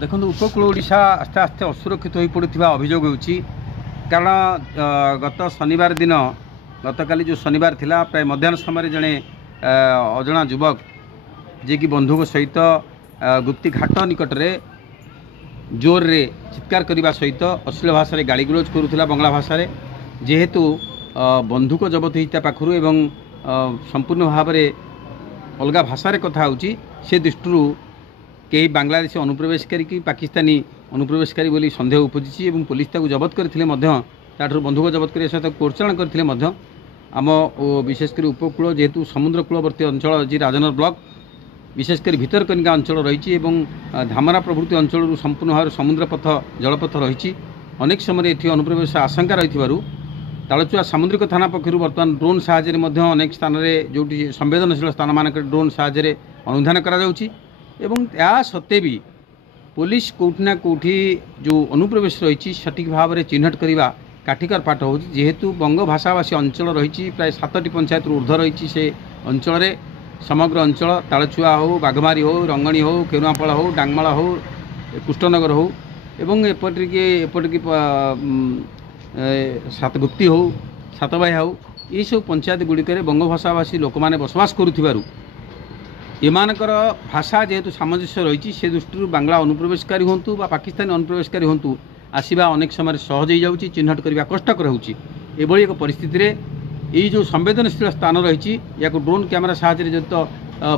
देखो उपकूल ओडिशा आस्ते आस्ते असुरक्षित हो पड़ा अभियोग होउछि कारण गत शनिवार दिन गतकाली जो शनिवार थिला प्राय मध्याह्न समय जड़े अजणा युवक जे कि बंधुक सहित गुप्ती घाट निकट में जोर रे चित्कार करने सहित अश्लील भाषा रे गाड़ी गुलज करुला बंगला भाषा रे जेहेतु बंधुक जबत होता पाखु एवं संपूर्ण भाव में अलग भाषा कथा होची से दृष्टि कई बांग्लादेशी अनुप्रवेशकारी कि पाकिस्तानी अनुप्रवेशकारी बोली सन्देह उपजी और पुलिस ताकू जबत करते बंधुक जबत कर सहित कोर्चाण करते आम विशेषकर उपकूल जेहेतु समुद्रकूलवर्ती अंचल जी राजनगर ब्लॉक विशेषकर भितरकनिका अंचल रही धामरा प्रभृति अंचल संपूर्ण भाव समुद्रपथ जलपथ रही अनेक समय ये अनुप्रवेश आशंका रही तालचुआ सामुद्रिक थाना पक्षर बर्तमान ड्रोन साहाय्य अनेक स्थान में जो संवेदनशील स्थान मानक ड्रोन साहाय्य अनुधान करा सत्वे भी पुलिस कौटिना कौटी जो अनुप्रवेश रही सठिक भाव में चिन्हट करने काठिकर पाठ हो जेहेतु बंग भाषाभाषी अंचल रही प्राय 7टी पंचायत ऊर्ध्व रही से अंचल समग्र अंचल तालचुआ हो बाघमारी हो रंगणी हो केरुआपाड़ हो डांगमाला हो कृष्णनगर हो एवं एपटिकी सातगुप्ती हो सातबाई हो ये सब पंचायत गुड़िक बंग भाषाभाषी लोक मैंने बसवास करुथिबारु एमानकर भाषा जेहेतु सामंजस्य रही से दृष्टि बांग्ला अनुप्रवेशकारी हूँ पाकिस्तानी अनुप्रवेशकारी हूँ आसवा अनेक समय सहज हो जाऊँगी चिन्हट करने कष्टकर होगी एक परिस्थिति रे ये जो संवेदनशील स्थान रही या ड्रोन कैमेरा साहाय्य जब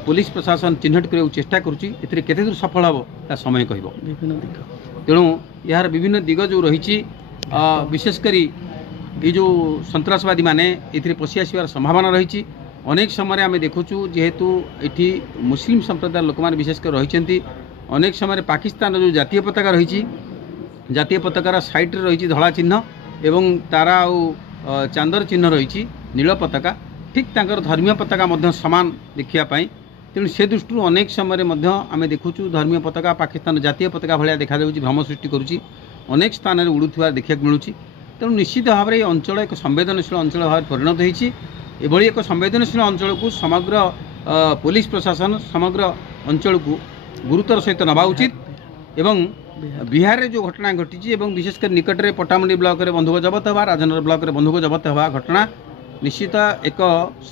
पुलिस प्रशासन चिन्हट करने चेष्टा करुँचे दूर सफल हम ता समय कह तेणु यार विभिन्न दिग जो रही विशेषकर ये जो सन्त्रासवादी माने ये पशि आसबार संभावना रही अनेक समय आम देखुचु जेहेतु ये मुस्लिम संप्रदाय लोक मैंने विशेषकर रही अनेक समय पाकिस्तान जो जातीय पताका रही जातीय पताकार साइड रही धला चिन्ह एवं तारा आ चांदर चिन्ह रही नील पताका ठीक तांकर धर्मीय पताका सामान देखापी तेणु से दृष्टि अनेक समय आम देखुचु धर्मीय पताका पाकिस्तान जातीय पताका भाया देखा भ्रम सृष्टि करुच्ची अनेक स्थान में उड़ुवा देखा मिलूँ तेणु निश्चित भाव में अंचल एक संवेदनशील अंचल भाव परिणत होती एभली एक संवेदनशील अंचल को समग्र पुलिस प्रशासन समग्र अंचल को गुरुतर सहित नवा उचित एवं बिहार रे जो घटना घटी विशेषकर निकट में पटामुंडी ब्लॉक रे बंधुक जबत हवा राजनगर ब्लॉक रे बंधुक जबत हवा घटना निश्चित एक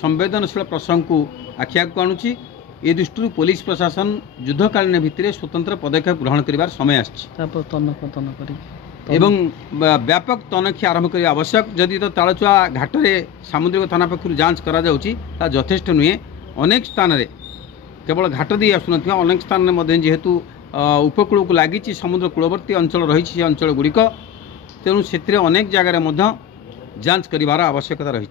संवेदनशील प्रसंग को आखिया को आणुची ए दृष्टि पुलिस प्रशासन युद्धकालीन भित्तिरे स्वतंत्र पदक्षेप ग्रहण करिवार समय आछि एवं व्यापक तनखी आरंभ करने आवश्यक जदि तो तालचुआ घाट में सामुद्रिक थाना पक्षर जांच करा यथेष्ट नुहे अनेक स्थान में केवल घाट दे आसुन अनेक स्थान में जेहेतु उपकूल को लगी समुद्र कूलवर्ती अंचल रही अंचल गुड़िक तेणु से अनेक जगार जांच करार आवश्यकता रही।